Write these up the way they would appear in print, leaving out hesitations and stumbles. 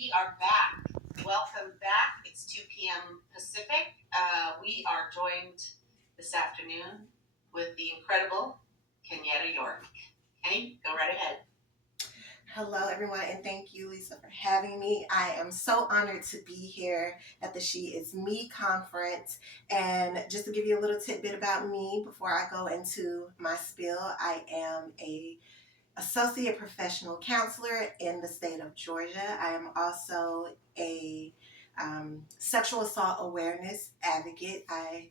We are back. Welcome back. It's 2 p.m. Pacific. We are joined this afternoon with the incredible Kenyatta York. Kenny, go right ahead. Hello, everyone, and thank you, Lisa, for having me. I am so honored to be here at the She Is Me conference. And just to give you a little tidbit about me before I go into my spiel, I am a associate professional counselor in the state of Georgia. I am also a sexual assault awareness advocate. I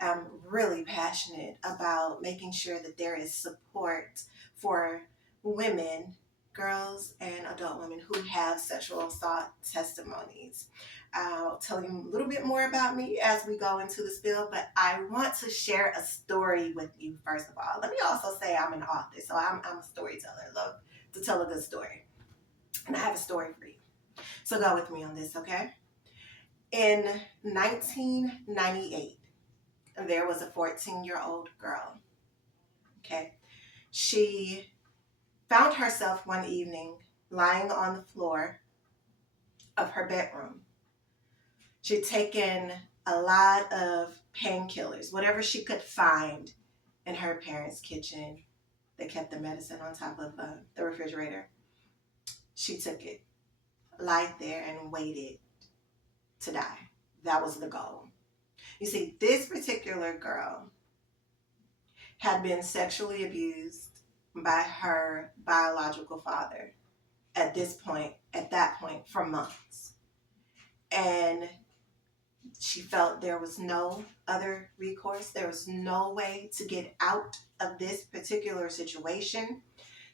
am really passionate about making sure that there is support for women, girls, and adult women who have sexual assault testimonies. I'll tell you a little bit more about me as we go into the spiel, but I want to share a story with you first of all. Let me also say I'm an author, so I'm a storyteller. I love to tell a good story. And I have a story for you. So go with me on this, okay? In 1998, there was a 14-year-old girl, okay? She found herself one evening lying on the floor of her bedroom. She'd taken a lot of painkillers, whatever she could find in her parents' kitchen. They kept the medicine on top of the refrigerator. She took it, lied there, and waited to die. That was the goal. You see, this particular girl had been sexually abused by her biological father at that point, for months. And she felt there was no other recourse. There was no way to get out of this particular situation.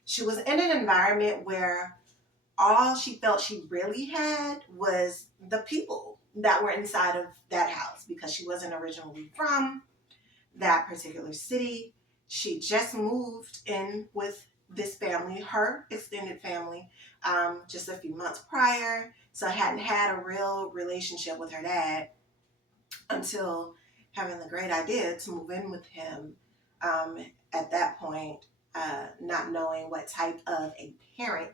She was in an environment where all she felt she really had was the people that were inside of that house because she wasn't originally from that particular city. She just moved in with this family, her extended family, just a few months prior. So I hadn't had a real relationship with her dad until having the great idea to move in with him. At that point, not knowing what type of a parent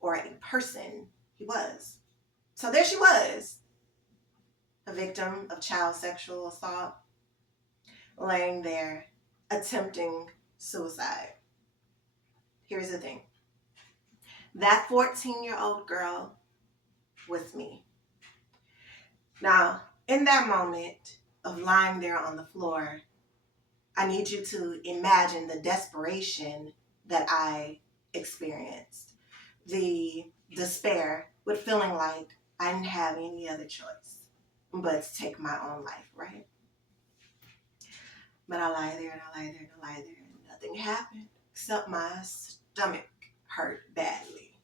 or a person he was. So there she was, a victim of child sexual assault, laying there attempting suicide. Here's the thing, that 14-year-old girl was me. Now, in that moment of lying there on the floor, I need you to imagine the desperation that I experienced, the despair with feeling like I didn't have any other choice but to take my own life, right? But I lie there and I lie there and I lie there and nothing happened except my stomach hurt badly.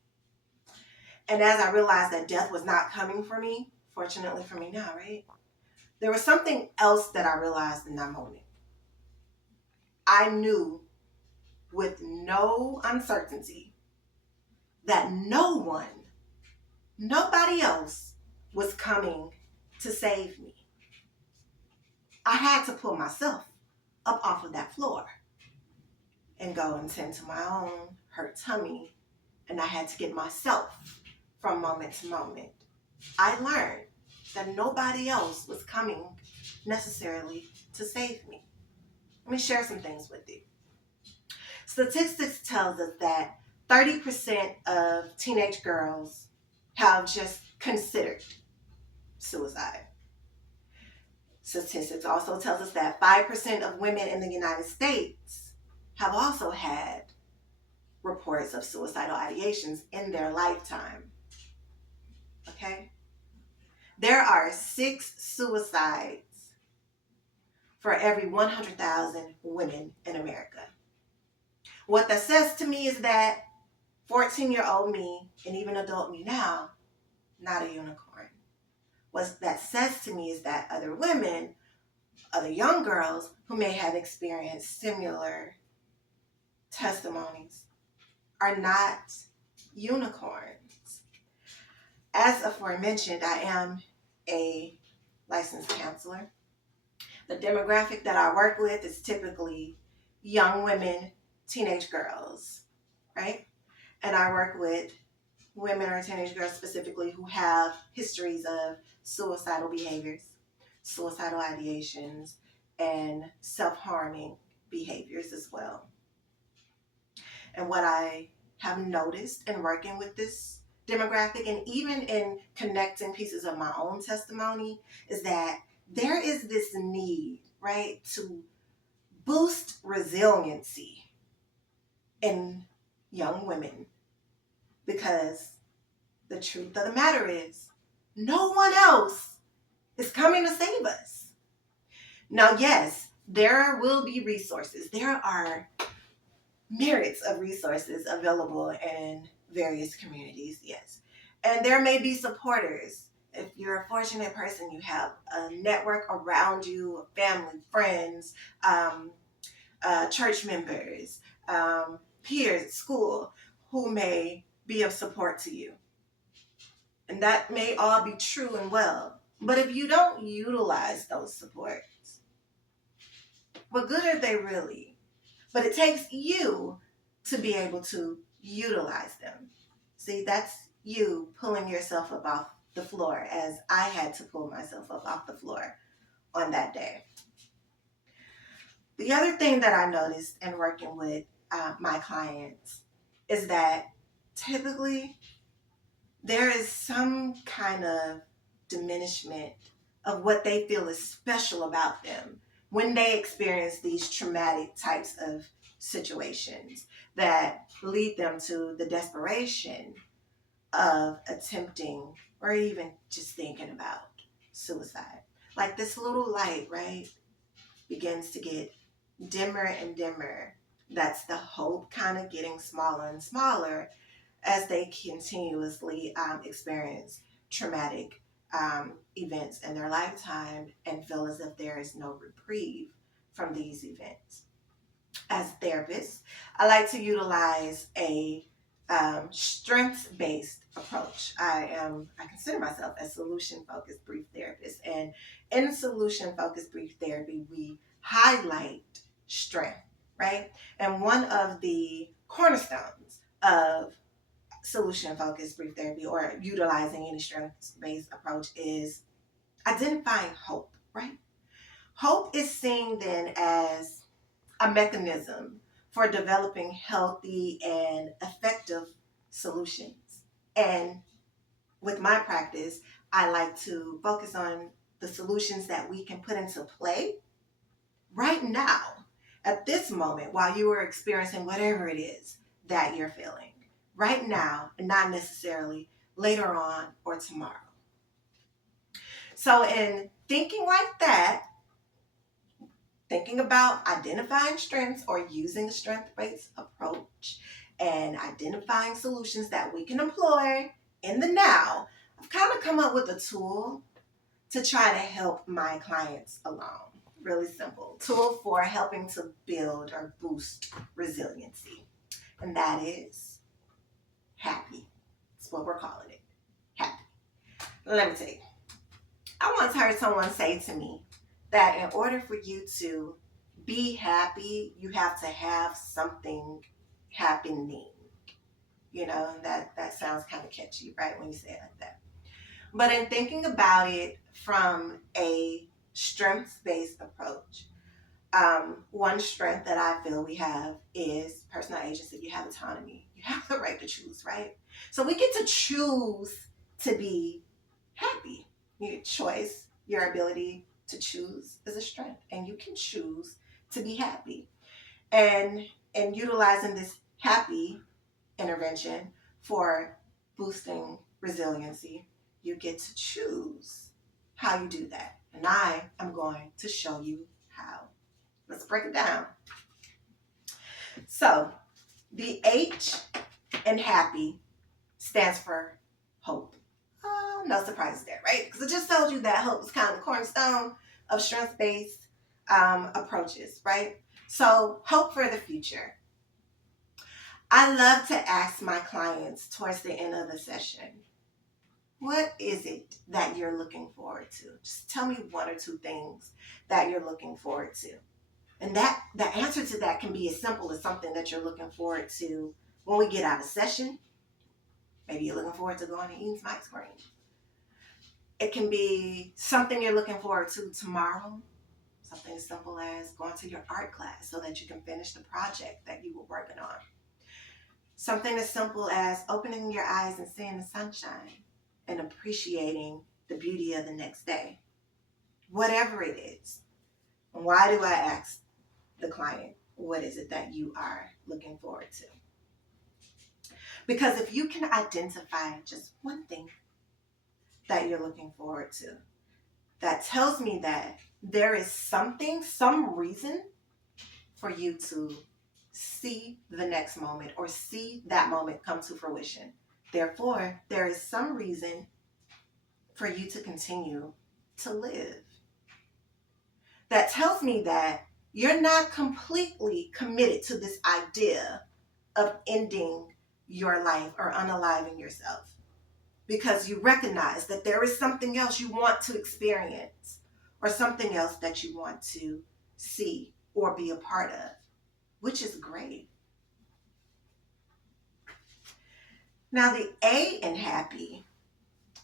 And as I realized that death was not coming for me, fortunately for me now, right? There was something else that I realized in that moment. I knew with no uncertainty that nobody else was coming to save me. I had to pull myself up off of that floor and go and tend to my own hurt tummy, and I had to get myself from moment to moment. I learned that nobody else was coming necessarily to save me. Let me share some things with you. Statistics tells us that 30% of teenage girls have just considered suicide. Statistics also tells us that 5% of women in the United States have also had reports of suicidal ideations in their lifetime. Okay? There are 6 suicides for every 100,000 women in America. What that says to me is that 14-year-old me and even adult me now, not a unicorn. What that says to me is that other women, other young girls who may have experienced similar testimonies are not unicorns. As aforementioned, I am a licensed counselor. The demographic that I work with is typically young women, teenage girls, right? And I work with women or teenage girls specifically who have histories of suicidal behaviors, suicidal ideations, and self harming behaviors as well. And what I have noticed in working with this demographic and even in connecting pieces of my own testimony is that there is this need, right, to boost resiliency in young women because the truth of the matter is no one else is coming to save us. Now, yes, there will be resources. There are myriads of resources available in various communities, yes. And there may be supporters. If you're a fortunate person, you have a network around you, family, friends, church members, peers at school who may be of support to you. And that may all be true and well. But if you don't utilize those supports, what good are they really? But it takes you to be able to utilize them. See, that's you pulling yourself up off the floor as I had to pull myself up off the floor on that day. The other thing that I noticed in working with my clients is that typically there is some kind of diminishment of what they feel is special about them when they experience these traumatic types of situations that lead them to the desperation of attempting or even just thinking about suicide. Like this little light, right, begins to get dimmer and dimmer. That's the hope kind of getting smaller and smaller as they continuously experience traumatic events in their lifetime and feel as if there is no reprieve from these events. As therapists, I like to utilize a strengths-based approach. I consider myself a solution-focused brief therapist, and in solution-focused brief therapy, we highlight strength, right? And one of the cornerstones of solution focused brief therapy or utilizing any strengths based approach is identifying hope, right? Hope is seen then as a mechanism for developing healthy and effective solutions. And with my practice, I like to focus on the solutions that we can put into play right now, at this moment, while you are experiencing whatever it is that you're feeling right now, and not necessarily later on or tomorrow. So, in thinking like that, thinking about identifying strengths or using a strength based approach and identifying solutions that we can employ in the now, I've kind of come up with a tool to try to help my clients along. Really simple tool for helping to build or boost resiliency. And that is happy. That's what we're calling it. Happy. Let me tell you. I once heard someone say to me that in order for you to be happy, you have to have something happening. You know, that sounds kind of catchy, right? When you say it like that. But in thinking about it from a strengths-based approach, one strength that I feel we have is personal agency. You have autonomy. You have the right to choose, right? So we get to choose to be happy. Your choice, your ability to choose is a strength, and you can choose to be happy. And utilizing this happy intervention for boosting resiliency, you get to choose how you do that. And I am going to show you how. Let's break it down. So, the H in happy stands for hope. Oh, no surprises there, right? Because I just told you that hope is kind of the cornerstone of strength-based approaches, right? So, hope for the future. I love to ask my clients towards the end of the session, what is it that you're looking forward to? Just tell me one or two things that you're looking forward to. And that the answer to that can be as simple as something that you're looking forward to when we get out of session, Maybe you're looking forward to going and eating some ice cream. It can be something you're looking forward to tomorrow. Something as simple as going to your art class so that you can finish the project that you were working on. Something as simple as opening your eyes and seeing the sunshine and appreciating the beauty of the next day. Whatever it is. Why do I ask the client, what is it that you are looking forward to? Because if you can identify just one thing that you're looking forward to, that tells me that there is something, some reason for you to see the next moment or see that moment come to fruition. Therefore, there is some reason for you to continue to live. That tells me that you're not completely committed to this idea of ending your life or unaliving yourself, because you recognize that there is something else you want to experience or something else that you want to see or be a part of, which is great. Now, the A in happy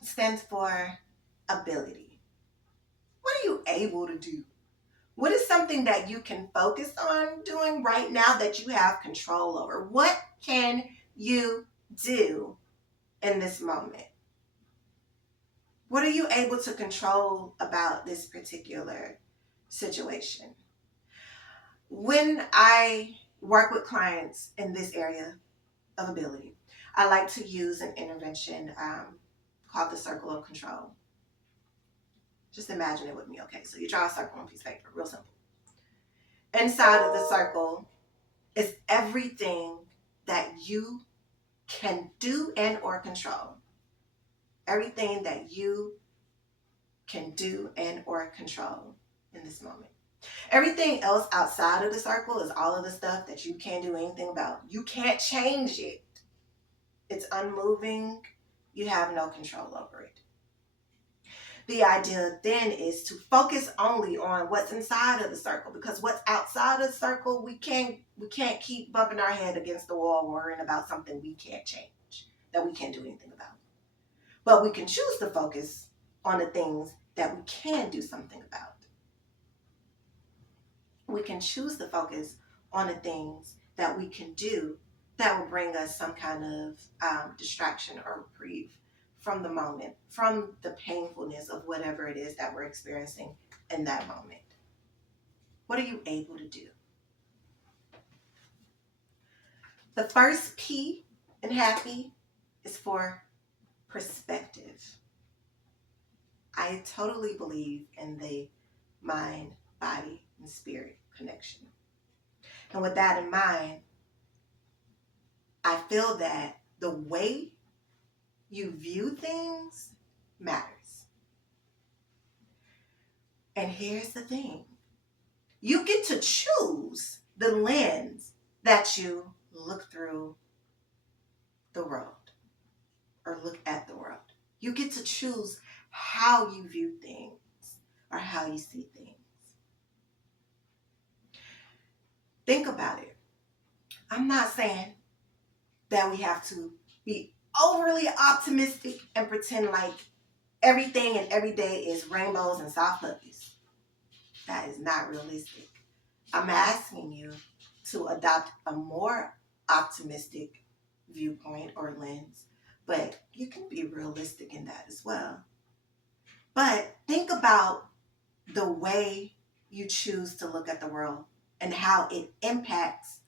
stands for ability. What are you able to do? What is something that you can focus on doing right now that you have control over? What can you do in this moment? What are you able to control about this particular situation? When I work with clients in this area of ability, I like to use an intervention called the circle of control. Just imagine it with me, okay? So you draw a circle on a piece of paper, real simple. Inside of the circle is everything that you can do and or control. Everything that you can do and or control in this moment. Everything else outside of the circle is all of the stuff that you can't do anything about. You can't change it. It's unmoving. You have no control over it. The idea then is to focus only on what's inside of the circle, because what's outside of the circle, we can't keep bumping our head against the wall worrying about something we can't change, that we can't do anything about. But we can choose to focus on the things that we can do something about. We can choose to focus on the things that we can do that will bring us some kind of distraction or reprieve from the moment, from the painfulness of whatever it is that we're experiencing in that moment. What are you able to do? The first P in happy is for perspective. I totally believe in the mind, body, and spirit connection. And with that in mind, I feel that the way you view things matters. And here's the thing. You get to choose the lens that you look through the world or look at the world. You get to choose how you view things or how you see things. Think about it. I'm not saying that we have to be overly optimistic and pretend like everything and every day is rainbows and soft puppies. That is not realistic. I'm asking you to adopt a more optimistic viewpoint or lens, but you can be realistic in that as well. But think about the way you choose to look at the world and how it impacts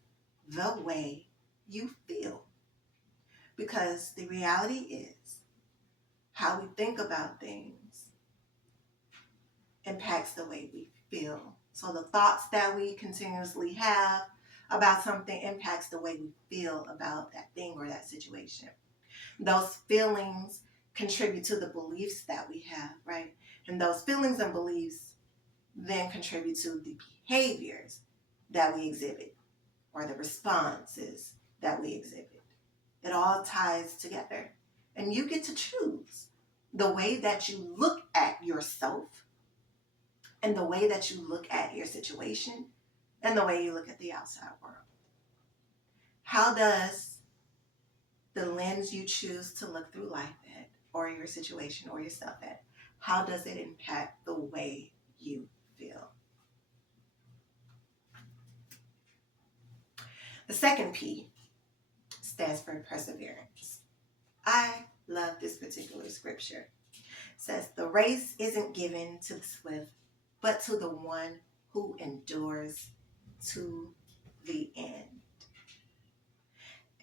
the way you feel. Because the reality is, how we think about things impacts the way we feel. So the thoughts that we continuously have about something impacts the way we feel about that thing or that situation. Those feelings contribute to the beliefs that we have, right? And those feelings and beliefs then contribute to the behaviors that we exhibit or the responses that we exhibit. It all ties together. And you get to choose the way that you look at yourself and the way that you look at your situation and the way you look at the outside world. How does the lens you choose to look through life at, or your situation or yourself at, how does it impact the way you feel? The second P stands for perseverance. I love this particular scripture. It says, the race isn't given to the swift, but to the one who endures to the end.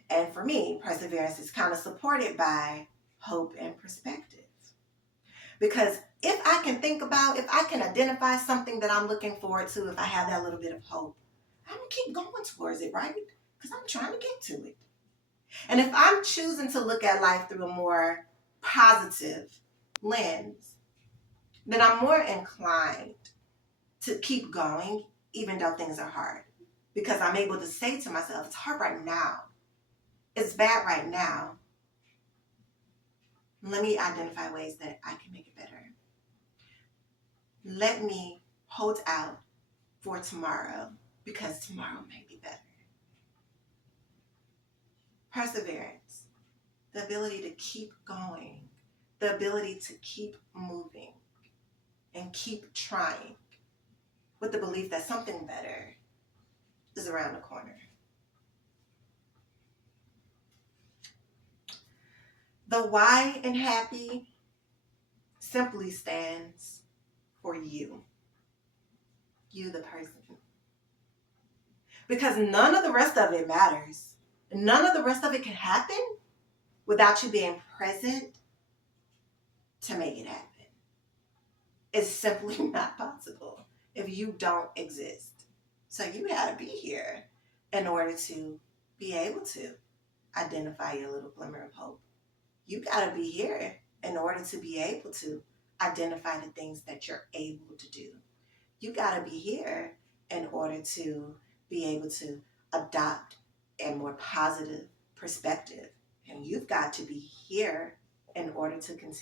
And for me, perseverance is kind of supported by hope and perspective. Because if I can identify something that I'm looking forward to, if I have that little bit of hope, I'm going to keep going towards it, right? Because I'm trying to get to it. And if I'm choosing to look at life through a more positive lens, then I'm more inclined to keep going, even though things are hard. Because I'm able to say to myself, it's hard right now. It's bad right now. Let me identify ways that I can make it better. Let me hold out for tomorrow, because tomorrow may be better. Perseverance, the ability to keep going, the ability to keep moving and keep trying with the belief that something better is around the corner. The Y in happy simply stands for you. You, the person. Because none of the rest of it matters. None of the rest of it can happen without you being present to make it happen. It's simply not possible if you don't exist. So you got to be here in order to be able to identify your little glimmer of hope. You got to be here in order to be able to identify the things that you're able to do. You got to be here in order to be able to adopt a more positive perspective. And you've got to be here in order to continue